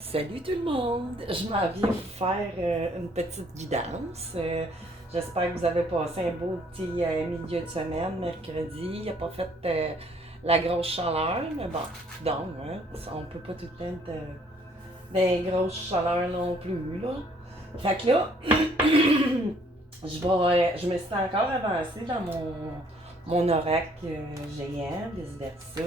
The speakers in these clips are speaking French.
Salut tout le monde! Je m'en viens vous faire une petite guidance. J'espère que vous avez passé un beau petit milieu de semaine, mercredi. Il n'a pas fait la grosse chaleur, mais bon, donc, hein, on peut pas tout le temps être des grosses chaleurs non plus, là. Fait que là, je me suis encore avancée dans mon oracle géant, vice-versa.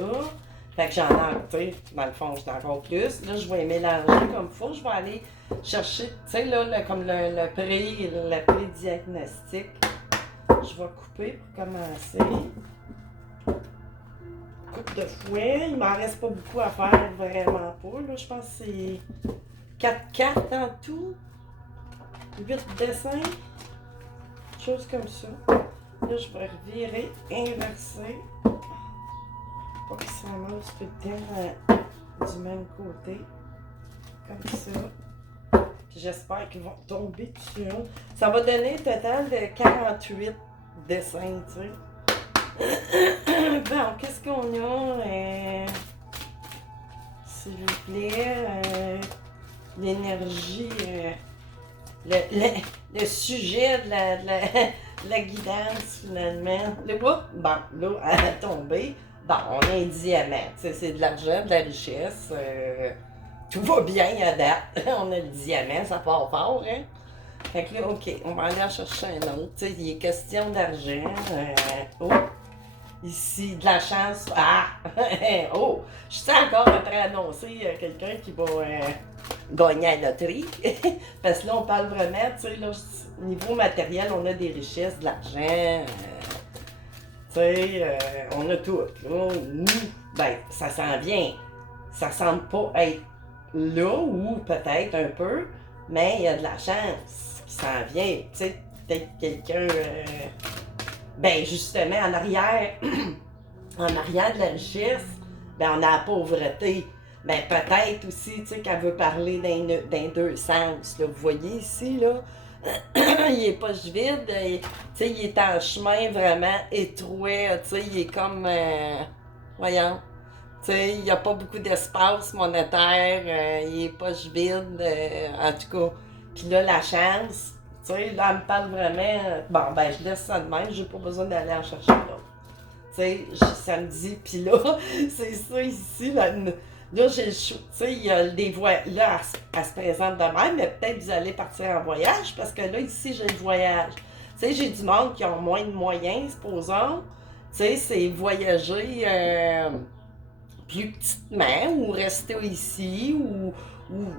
Fait que j'en ai, tu sais, dans le fond, j'en ai encore plus. Là, je vais mélanger comme il faut. Je vais aller chercher, tu sais, là, comme le pré-diagnostic. Je vais couper pour commencer. Coupe de fouet. Il m'en reste pas beaucoup à faire, vraiment pas. Là, je pense que c'est 4 cartes en tout. 8 dessins. Chose comme ça. Là, je vais revirer, inverser. Pas que ça mange tout le temps du même côté. Comme ça. Puis j'espère qu'ils vont tomber dessus. Ça va donner un total de 48 dessins, tu sais. Bon, qu'est-ce qu'on a? S'il vous plaît, l'énergie, le sujet de la guidance, finalement. Le bois, bon, là, elle a tombé. Bon, on a un diamant. C'est de l'argent, de la richesse. Tout va bien à date. On a le diamant, ça part fort, hein? Fait que là, OK, on va aller en chercher un autre. Tu sais, il est question d'argent. Oh, ici, de la chance. Ah! Oh! Je suis encore en train d'annoncer quelqu'un qui va gagner à la loterie. Parce que là, on parle vraiment, tu sais, là, niveau matériel, on a des richesses, de l'argent. Tu sais, on a tout. Là, nous, ben, ça s'en vient. Ça semble pas être là, ou peut-être un peu, mais il y a de la chance qui s'en vient. Tu sais, peut-être quelqu'un, ben justement, en arrière, en arrière de la richesse, ben on a la pauvreté. Ben peut-être aussi, tu sais, qu'elle veut parler d'un deux sens. Là. Vous voyez ici, là, il est pas vide, tu sais, il est en chemin vraiment étroit, tu sais, il est comme, voyons, tu sais, il n'y a pas beaucoup d'espace monétaire, il est pas vide, en tout cas. Puis là, la chance, tu sais, là, elle me parle vraiment, bon, ben, je laisse ça de même, j'ai pas besoin d'aller en chercher d'autres. Tu sais, ça me dit, puis là, c'est ça ici, là j'ai le choix. Tu sais, il y a des voyages. Là, elle se présente de même, mais peut-être que vous allez partir en voyage, parce que là, ici, j'ai le voyage. Tu sais, j'ai du monde qui ont moins de moyens, supposons. Tu sais, c'est voyager plus petitement, ou rester ici, ou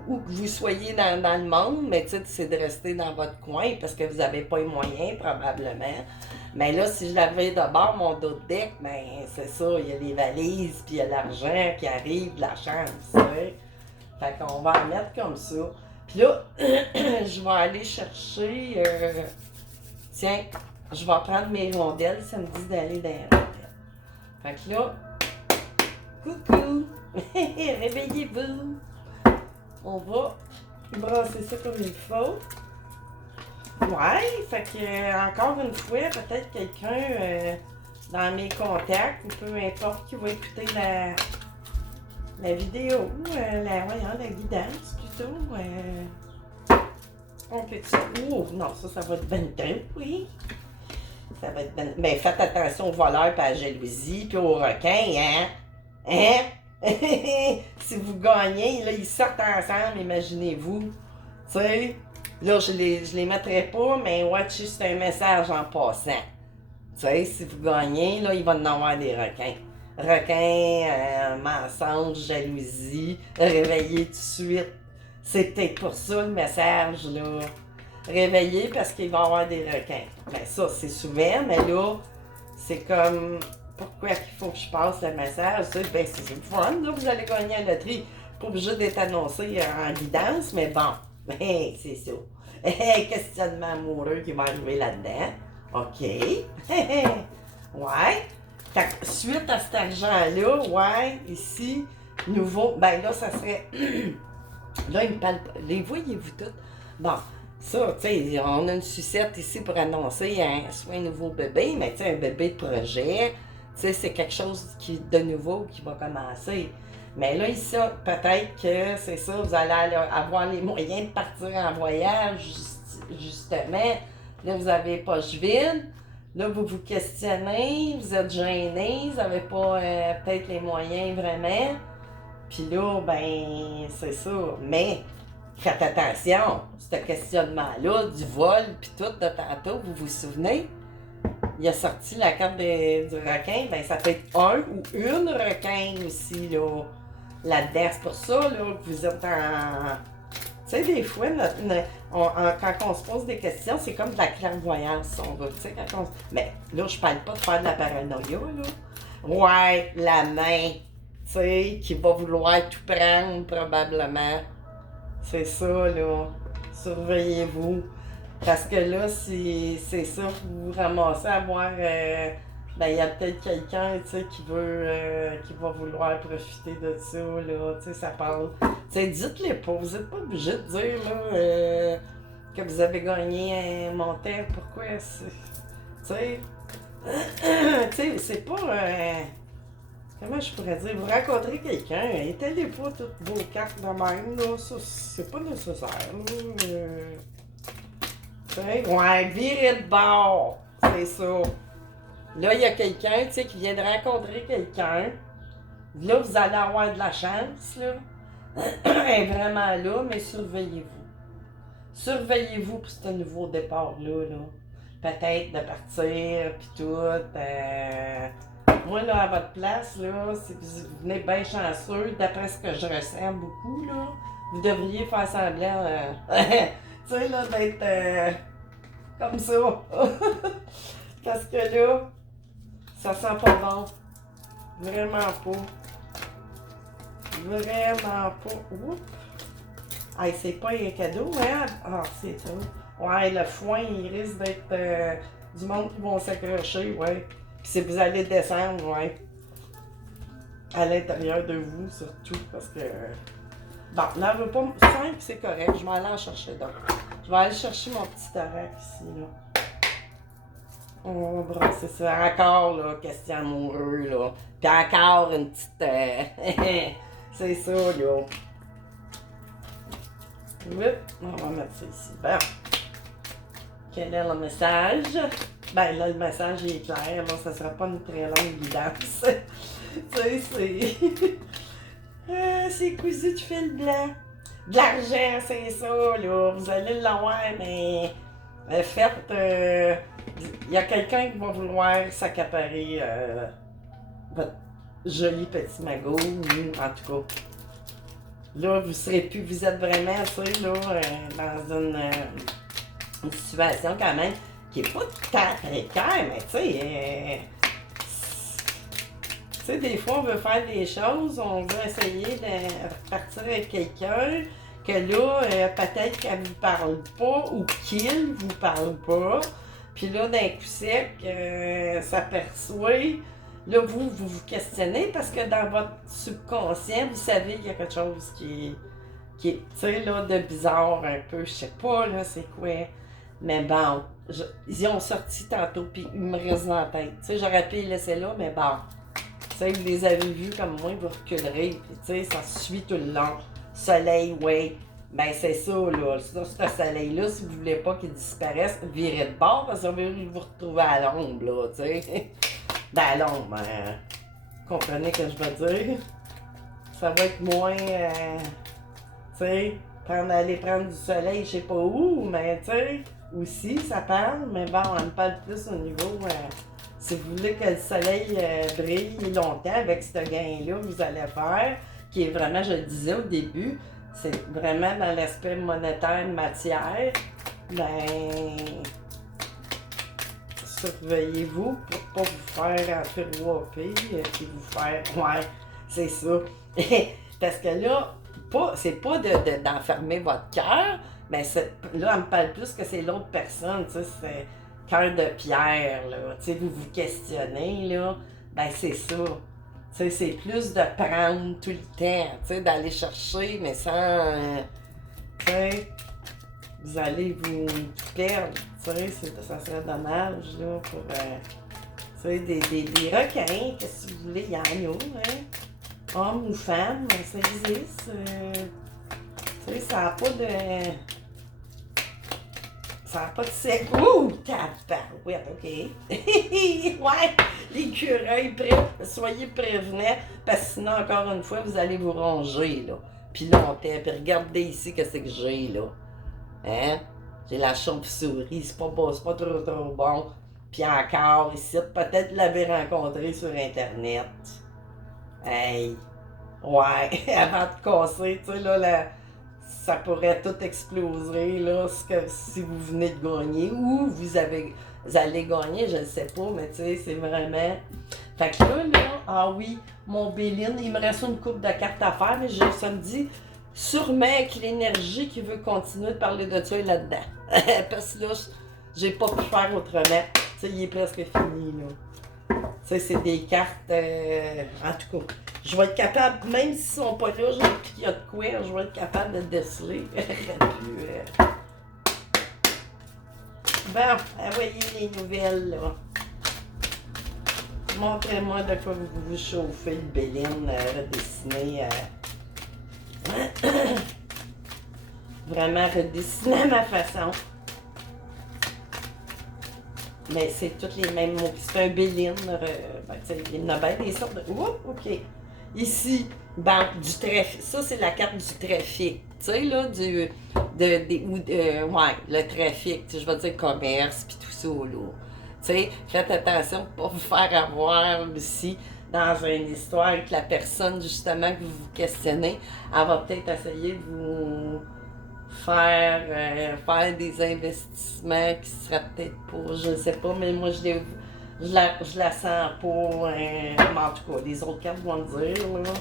que vous soyez dans le monde, mais tu sais, c'est de rester dans votre coin, parce que vous n'avez pas les moyens, probablement. Mais là, si je l'avais de bord, mon dos de deck, ben c'est ça, il y a les valises, puis il y a l'argent qui arrive, de la chance, tu sais. Fait qu'on va en mettre comme ça. Puis là, je vais aller chercher, tiens, je vais prendre mes rondelles, ça me dit d'aller dans les rondelles. Fait que là, coucou, réveillez-vous. On va brasser ça comme il faut. Ouais, fait que encore une fois, peut-être quelqu'un dans mes contacts, ou peu importe, qui va écouter la vidéo, la guidance plutôt. On peut-tu. Oh, non, ça va être ben trop, oui. Ça va être ben. Mais faites attention aux voleurs, puis à la jalousie, puis aux requins, hein? Hein? Si vous gagnez, là, ils sortent ensemble, imaginez-vous. Tu sais? Là, je les mettrai pas, mais watch, c'est un message en passant. Tu sais, si vous gagnez, là, il va en avoir des requins. Requins, mensonges, jalousie, réveillez tout de suite. C'est peut-être pour ça le message, là. Réveillez parce qu'il va y avoir des requins. Ben ça, c'est souvent, mais là, c'est comme, pourquoi il faut que je passe le message? Ben c'est le fun, là, vous allez gagner à la loterie. Pas obligé d'être annoncé en guidance, mais bon, ben, c'est ça. Questionnement amoureux qui va arriver là-dedans. OK. Ouais. Fait que suite à cet argent-là, ouais, ici, nouveau, ben là, ça serait. Là, il me parle. Les voyez-vous toutes? Bon, ça, tu sais, on a une sucette ici pour annoncer soit un nouveau bébé, mais tu sais, un bébé de projet. Tu sais, c'est quelque chose de nouveau qui va commencer. Mais là, ici, peut-être que c'est ça, vous allez avoir les moyens de partir en voyage, justement. Là, vous avez poche vide. Là, vous vous questionnez, vous êtes gêné, vous n'avez pas peut-être les moyens vraiment. Puis là, ben, c'est ça. Mais faites attention, ce questionnement-là, du vol, puis tout, de tantôt, vous vous souvenez? Il a sorti la carte du requin, ben ça peut être un ou une requin aussi, là-dedans. C'est pour ça, là, que vous êtes en... Tu sais, des fois, quand on se pose des questions, c'est comme de la clairvoyance, si on veut. Tu sais, quand on... Mais là, je parle pas de faire de la paranoïa, là. Ouais, la main, tu sais, qui va vouloir tout prendre, probablement. C'est ça, là. Surveillez-vous. Parce que là, c'est ça, vous vous ramassez à voir... ben, il y a peut-être quelqu'un, tu sais, qui va vouloir profiter de ça, là. Tu sais, ça parle... Tu sais, dites-les pas. Vous n'êtes pas obligé de dire, là, que vous avez gagné un montant. Pourquoi? Tu sais... tu sais, c'est pas... comment je pourrais dire? Vous rencontrez quelqu'un, étalez pas toutes vos cartes de même, là. Ça, c'est pas nécessaire, là. Ouais, virez de bord, c'est ça. Là, il y a quelqu'un, tu sais, qui vient de rencontrer quelqu'un. Là, vous allez avoir de la chance, là. Elle est vraiment là, mais surveillez-vous. Surveillez-vous pour ce nouveau départ-là, là. Peut-être de partir, puis tout. Moi, là, à votre place, là, si vous venez bien chanceux, d'après ce que je ressens beaucoup, là, vous devriez faire semblant, tu sais, là, d'être comme ça. Parce que là, ça sent pas bon. Vraiment pas. Vraiment pas. Oups. Hey, c'est pas un cadeau, hein? Ah, c'est ça. Ouais, le foin, il risque d'être du monde qui vont s'accrocher, ouais. Puis si vous allez descendre, ouais. À l'intérieur de vous, surtout, parce que... Bon, là, veut pas... 5, c'est correct. Je vais aller en chercher d'autres. Je vais aller chercher mon petit thorax ici, là. On va brasser ça. Encore, là, question amoureux, là. Puis encore une petite... c'est ça, là. Oui, on va mettre ça ici. Bon. Quel est le message? Ben là, le message il est clair. Là, ça sera pas une très longue guidance. Tu sais, c'est... c'est cousu du fil blanc. De l'argent, c'est ça, là. Vous allez l'avoir, mais... faites... il y a quelqu'un qui va vouloir s'accaparer votre joli petit magot, ou en tout cas. Là, vous serez plus... Vous êtes vraiment, tu sais, là, dans une situation quand même qui est pas tout à fait précaire, mais tu sais, des fois, on veut faire des choses, on veut essayer de partir avec quelqu'un, que là, peut-être qu'elle vous parle pas ou qu'il vous parle pas. Puis là, d'un coup sec, s'aperçoit, là, vous questionnez parce que dans votre subconscient, vous savez qu'il y a quelque chose qui est, tu sais, là, de bizarre un peu. Je sais pas, là, c'est quoi. Mais bon, ils ont sorti tantôt, puis ils me restent dans la tête. Tu sais, j'aurais pu les laisser là, mais bon. Tu sais, vous les avez vus comme moi, vous reculerez, puis tu sais, ça suit tout le long. Soleil, oui. Ben, c'est ça, là. Ce soleil-là, si vous voulez pas qu'il disparaisse, virez de bord, parce que vous allez vous retrouver à l'ombre, là, tu sais. Ben, à l'ombre, comprenez ce que je veux dire? Ça va être moins, tu sais, aller prendre du soleil, je sais pas où, mais tu sais, aussi, ça parle, mais bon, on me parle plus au niveau, si vous voulez que le soleil brille longtemps avec ce gain-là que vous allez faire, qui est vraiment, je le disais au début, c'est vraiment dans l'aspect monétaire, matière, ben, surveillez-vous pour pas vous faire enfirouaper, puis vous faire, ouais, c'est ça. Parce que là, c'est pas d'enfermer votre cœur, mais là, elle me parle plus que c'est l'autre personne, tu sais, c'est cœur de pierre, là, tu sais, vous vous questionnez, là, ben c'est ça. Tu sais, c'est plus de prendre tout le temps, tu sais, d'aller chercher, mais sans, tu sais, vous allez vous perdre, tu sais, ça serait dommage, là, pour, tu sais, des requins, qu'est-ce que vous voulez, il y en a, hein. homme ou femme, ça existe. Tu sais, ça n'a pas de... Ça n'a pas de sexe. Ouh, tabarouette, OK. Ouais, l'écureuil, soyez prévenants, parce que sinon, encore une fois, vous allez vous ronger, là. Puis longtemps, puis regardez ici qu'est-ce que j'ai, là. Hein? J'ai la chauve-souris, c'est pas beau, c'est pas trop bon. Puis encore, ici, peut-être vous l'avez rencontré sur Internet. Hey! Ouais, avant de casser, tu sais, là, ça pourrait tout exploser, là, si vous venez de gagner, ou vous allez gagner, je ne sais pas, mais tu sais, c'est vraiment... Fait que là, ah oui, mon Béline, il me reste une coupe de cartes à faire, mais ça me dit sûrement que l'énergie qui veut continuer de parler de ça est là-dedans. Parce que là, j'ai pas pu faire autrement. Tu sais, il est presque fini, là. Tu sais, c'est des cartes, en tout cas, je vais être capable, même s'ils sont pas là, qu'il y a de quoi, je vais être capable de déceler. Puis, bon, voyez les nouvelles, là. Montrez-moi de quoi vous vous chauffez, le Béline, redessiné. Vraiment redessiné à ma façon. Mais c'est toutes les mêmes mots. C'est un Béline. Il y en a bien des sortes de... Oups, OK. Ici, bon, du trafic. Ça, c'est la carte du trafic. Tu sais, là, ouais, le trafic. Je vais dire commerce, puis tout ça, là. Tu sais, faites attention pour ne pas vous faire avoir ici dans une histoire avec la personne, justement, que vous vous questionnez. Elle va peut-être essayer de vous faire des investissements qui seraient peut-être pas, je ne sais pas, mais moi, je la sens pas. Mais en tout cas, les autres cartes vont le dire, là.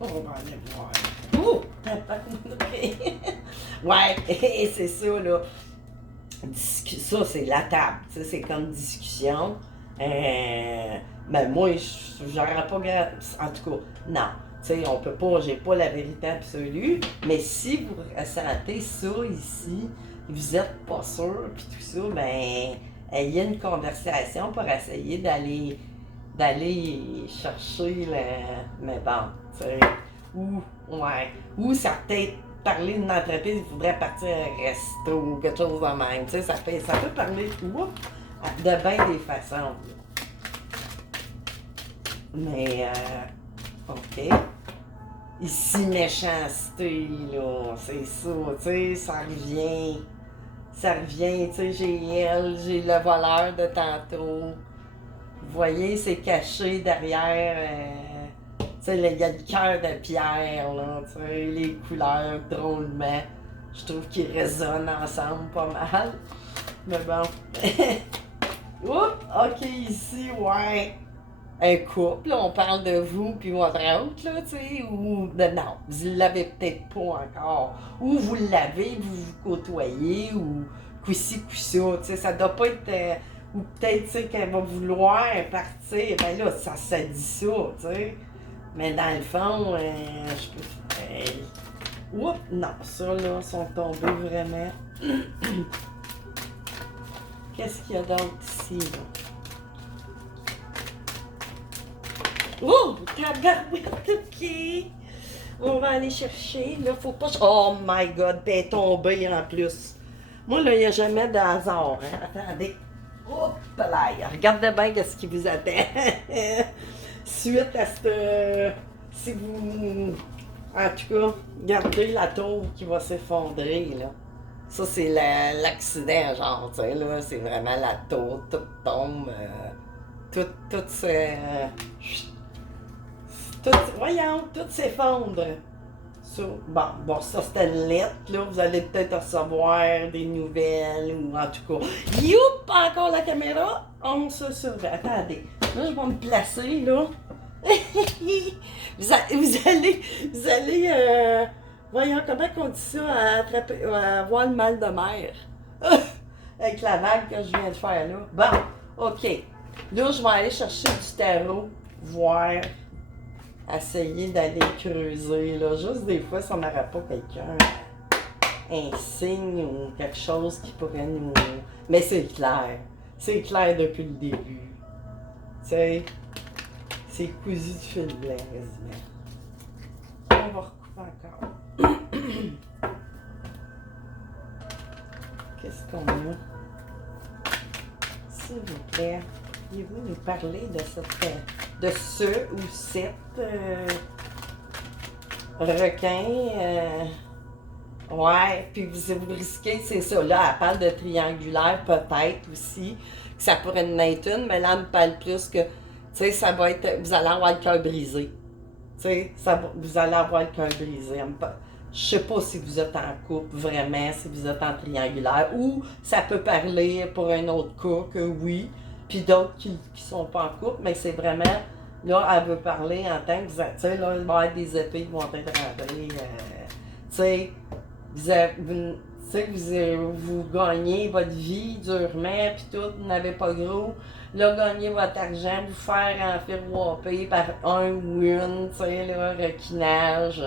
On va aller voir. Ouh! Ouais, c'est ça, là. Ça, c'est la table. Tu sais, c'est comme discussion. Mais moi, j'aurais pas... En tout cas, non. Tu sais, on peut pas... J'ai pas la vérité absolue. Mais si vous ressentez ça ici, vous êtes pas sûr, puis tout ça, ben... ayez une conversation pour essayer d'aller chercher le... Mais bon, tu sais... Ou ça peut-être parler d'une entreprise qui voudrait partir à un resto ou quelque chose de même. Tu sais, ça peut parler de bien des façons. Mais, OK. Ici, méchanceté, là, c'est ça, tu sais, ça revient. Ça revient, tu sais, j'ai le voleur de tantôt. Vous voyez, c'est caché derrière... tu sais, il y a le cœur de pierre, là, tu sais, les couleurs, drôlement. Je trouve qu'ils résonnent ensemble pas mal. Mais bon. Oups, OK, ici, ouais. Un couple, là, on parle de vous puis votre autre, là, tu sais, ou non, vous l'avez peut-être pas encore. Ou vous l'avez, vous vous côtoyez, ou coup-ci, coup-ça, tu sais, ça doit pas être... ou peut-être, tu sais, qu'elle va vouloir partir, ben là, ça dit ça, tu sais. Mais dans le fond, je peux... oups, non, ça, là, sont tombés vraiment. Qu'est-ce qu'il y a d'autre ici, là? Oh, tabarouette, OK. On va aller chercher, là, faut pas... Oh my God, ben, elle est tombée en plus. Moi, là, il n'y a jamais de hasard, hein. Attendez. Oups, là, regardez bien ce qui vous attend. Suite à cette... si vous... En tout cas, gardez la tour qui va s'effondrer, là. Ça, c'est l'accident, genre, tu sais, là. C'est vraiment la tour, tout tombe. Tout voyons, tout s'effondre. Ça, bon, ça, c'était une lettre, là. Vous allez peut-être recevoir des nouvelles, ou en tout cas... Youp! Encore la caméra! On se surveille. Attendez. Là, je vais me placer, là. vous allez, voyons, comment on dit ça, avoir le mal de mer. Avec la vague que je viens de faire, là. Bon, OK. Là, je vais aller chercher du tarot, voir, essayer d'aller creuser, là. Juste des fois, ça n'aurait pas quelqu'un, un signe ou quelque chose qui pourrait nous... Mais c'est clair. C'est clair depuis le début. Tu sais... C'est cousu de fil blanc, quasiment. On va recouper encore. Qu'est-ce qu'on a? S'il vous plaît, pourriez-vous nous parler de ce ou cette requin? Ouais, puis vous risquez, c'est ça. Là, elle parle de triangulaire, peut-être aussi, que ça pourrait être une, mais là, elle me parle plus que, tu sais, ça va être, vous allez avoir le cœur brisé. Tu sais, vous allez avoir le cœur brisé. Je sais pas si vous êtes en couple, vraiment, si vous êtes en triangulaire, ou ça peut parler pour un autre cas que oui, puis d'autres qui sont pas en couple, mais c'est vraiment, là, elle veut parler en tant que, tu sais, là, il va y avoir des épées qui vont être rentrées, tu sais, vous gagnez votre vie durement, puis tout, vous n'avez pas gros. Là, gagnez votre argent, vous faire en faire par un ou une, tu sais, là, requinage,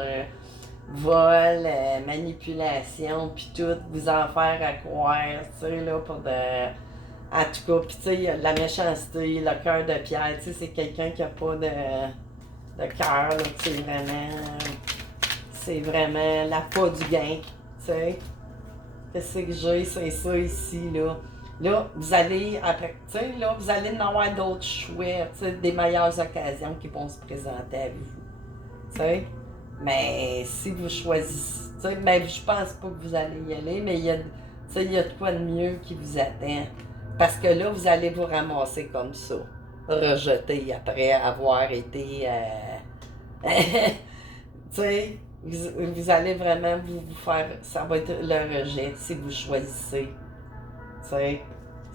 vol, manipulation, puis tout, vous en faire à croire, tu sais, là, pour de... En tout cas, puis tu sais, il y a de la méchanceté, le cœur de pierre, tu sais, c'est quelqu'un qui a pas de cœur, là, tu sais, vraiment... C'est vraiment la pas du gain, tu sais. Qu'est-ce que j'ai, c'est ça ici, là. Là, vous allez, après, tu sais, là, vous allez en avoir d'autres choix, tu sais, des meilleures occasions qui vont se présenter à vous, tu sais. Mais si vous choisissez, tu sais, mais je pense pas que vous allez y aller, mais il y a, tu sais, il y a de quoi de mieux qui vous attend. Parce que là, vous allez vous ramasser comme ça, rejeté après avoir été, tu sais, vous allez vraiment vous faire, ça va être le rejet si vous choisissez, tu sais,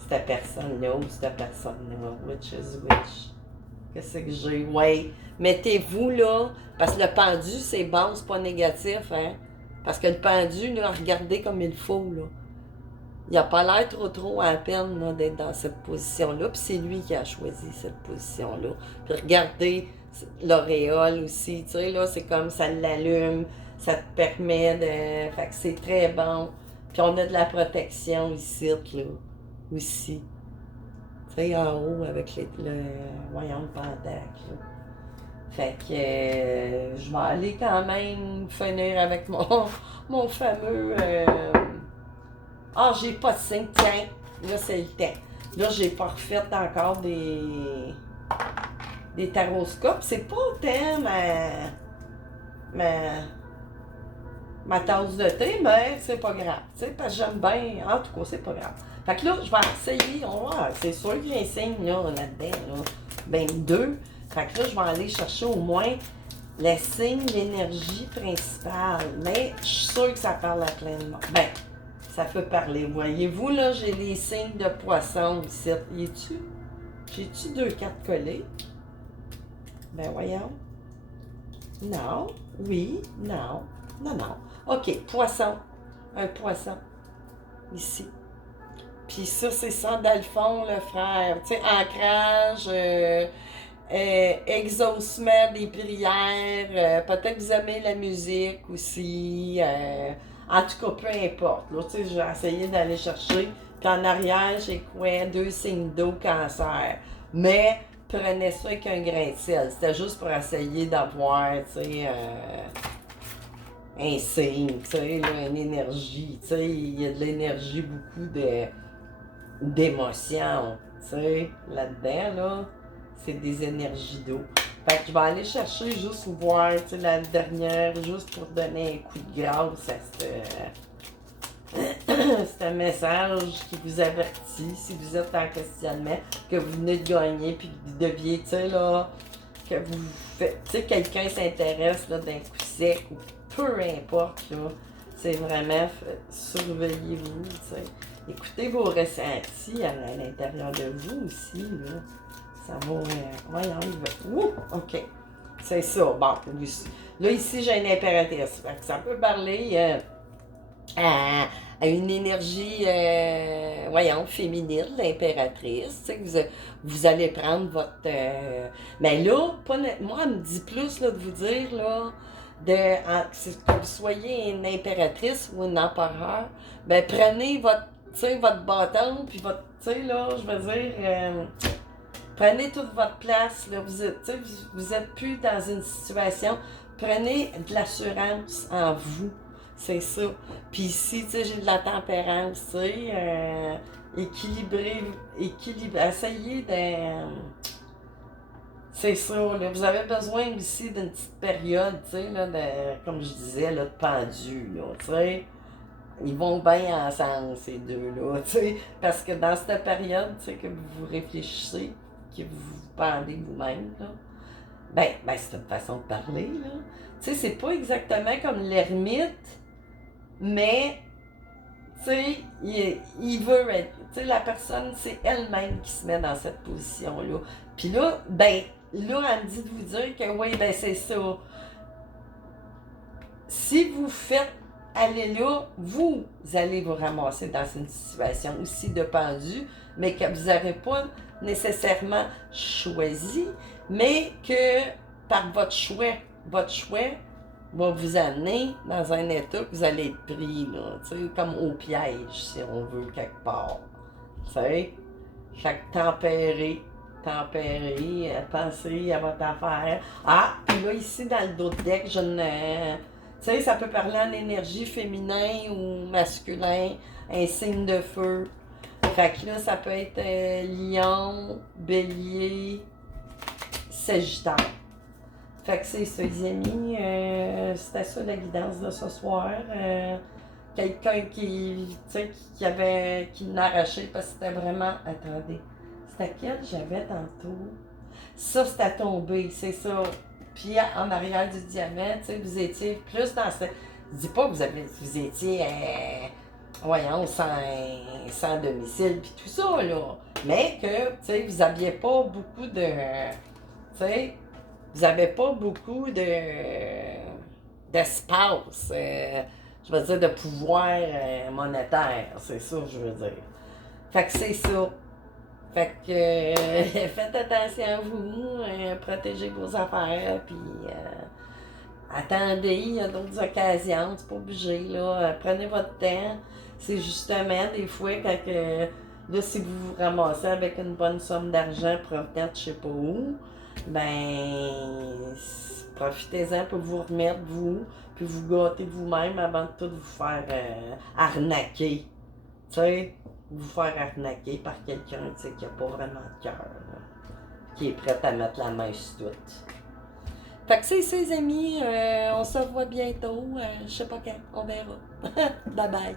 cette personne-là ou cette personne-là, which is which. Qu'est-ce que j'ai? Ouais, mettez-vous là, parce que le pendu, c'est bon, c'est pas négatif, hein. Parce que le pendu, là, regardez comme il faut, là. Il a pas l'air trop à peine là, d'être dans cette position-là, puis c'est lui qui a choisi cette position-là. Puis regardez l'auréole aussi, tu sais, là, c'est comme ça l'allume, ça te permet de... Fait que c'est très bon. Puis on a de la protection ici, là, aussi. Tu sais, en haut, avec voyons, le pentacle, là. Fait que je vais aller quand même finir avec mon fameux... Ah, j'ai pas de signe, tiens, là c'est le temps. Là, j'ai pas refait encore des taroscopes. C'est pas tant ma tasse de thé, mais c'est pas grave. Tu sais, parce que j'aime bien. En tout cas, c'est pas grave. Fait que là, je vais essayer. On va voir. C'est sûr qu'il y a un signe là-dedans. Là. Ben, deux. Fait que là, je vais aller chercher au moins le signe d'énergie principale. Mais je suis sûre que ça parle à plein de monde. Ben, ça peut parler. Voyez-vous, là, j'ai les signes de poisson ici. Y est-tu? J'ai-tu 2 cartes collées? Ben, voyons. Non. Oui. Non. Non, non. OK. Poisson. Un poisson. Ici. Puis ça, c'est ça, dans le fond, le frère. Tu sais, ancrage, exaucement des prières. Peut-être que vous aimez la musique aussi. En tout cas, peu importe. Là, tu sais, j'ai essayé d'aller chercher. Puis en arrière, j'ai quoi? 2 signes d'eau, cancer. Mais prenez ça avec un grain de sel. C'était juste pour essayer d'avoir, tu sais, un signe, tu sais, là, une énergie. Tu sais, il y a de l'énergie, beaucoup d'émotions, tu sais, là-dedans, là. C'est des énergies d'eau. Fait que je vais aller chercher juste pour voir, tu sais, la dernière, juste pour donner un coup de grâce à c'est un message qui vous avertit, si vous êtes en questionnement, que vous venez de gagner, puis que vous deviez, tu sais, là, que vous faites, tu sais, quelqu'un s'intéresse, là, d'un coup sec, ou peu importe, là, c'est vraiment, surveillez-vous, tu sais. Écoutez vos ressentis à l'intérieur de vous aussi, là. Ça va, voyons, ouh, OK. C'est ça, bon, là, ici, j'ai une impératrice, fait que ça peut parler, à une énergie, voyons, féminine, l'impératrice, tu sais, que vous allez prendre votre... mais là, moi, elle me dit plus, là, de vous dire, là, que vous soyez une impératrice ou une empereur, ben prenez votre, tu sais, votre bâton, puis votre, tu sais, là, je veux dire, Prenez toute votre place, là. Vous êtes plus dans une situation. Prenez de l'assurance en vous. C'est ça. Puis ici, tu sais, j'ai de la tempérance, tu sais. Essayez de. C'est ça, là. Vous avez besoin aussi d'une petite période, tu sais, là, comme je disais, là, de pendu, là, tu sais. Ils vont bien ensemble, ces deux-là, tu sais. Parce que dans cette période, tu sais, que vous réfléchissez, que vous vous pendez vous-même, là, ben c'est une façon de parler, là. Tu sais, c'est pas exactement comme l'ermite, mais, tu sais, il veut être. Tu sais, la personne, c'est elle-même qui se met dans cette position-là. Puis là, là, elle me dit de vous dire que oui, ben c'est ça. Si vous faites aller là, vous allez vous ramasser dans une situation aussi de pendu, mais que vous n'avez pas nécessairement choisi, mais que par votre choix va vous amener dans un état que vous allez être pris, là, comme au piège, si on veut, quelque part. Tu sais, chaque tempérer, penser à votre affaire. Ah, puis là, ici, dans le dos de deck, je ne. Tu sais, ça peut parler en énergie féminin ou masculin, un signe de feu. Fait que là, ça peut être lion, bélier, sagittaire. Fait que c'est ça, les amis. C'était ça la guidance de ce soir. Quelqu'un qui l'a arraché parce que c'était vraiment. Attendez. C'était quel j'avais tantôt? Ça, c'était tombé, c'est ça. Puis en arrière du diamant, tu sais, vous étiez plus dans ce. Je dis pas que vous étiez, voyons, sans domicile, puis tout ça, là. Mais que, tu sais, vous aviez pas beaucoup de. Tu sais, vous avez pas beaucoup d'espace, je veux dire, de pouvoir monétaire, c'est ça que je veux dire. Fait que c'est ça. Fait que faites attention à vous, protégez vos affaires, puis attendez, il y a d'autres occasions, c'est pas obligé, là. Prenez votre temps. C'est justement des fois quand là, si vous vous ramassez avec une bonne somme d'argent provenant de je sais pas où, ben profitez-en pour vous remettre vous, puis vous gâter vous-même avant de tout vous faire arnaquer. Tu sais, vous faire arnaquer par quelqu'un qui n'a pas vraiment de cœur, là, qui est prêt à mettre la main sur tout. Fait que c'est ça, les amis, on se revoit bientôt, je sais pas quand, on verra. Bye bye.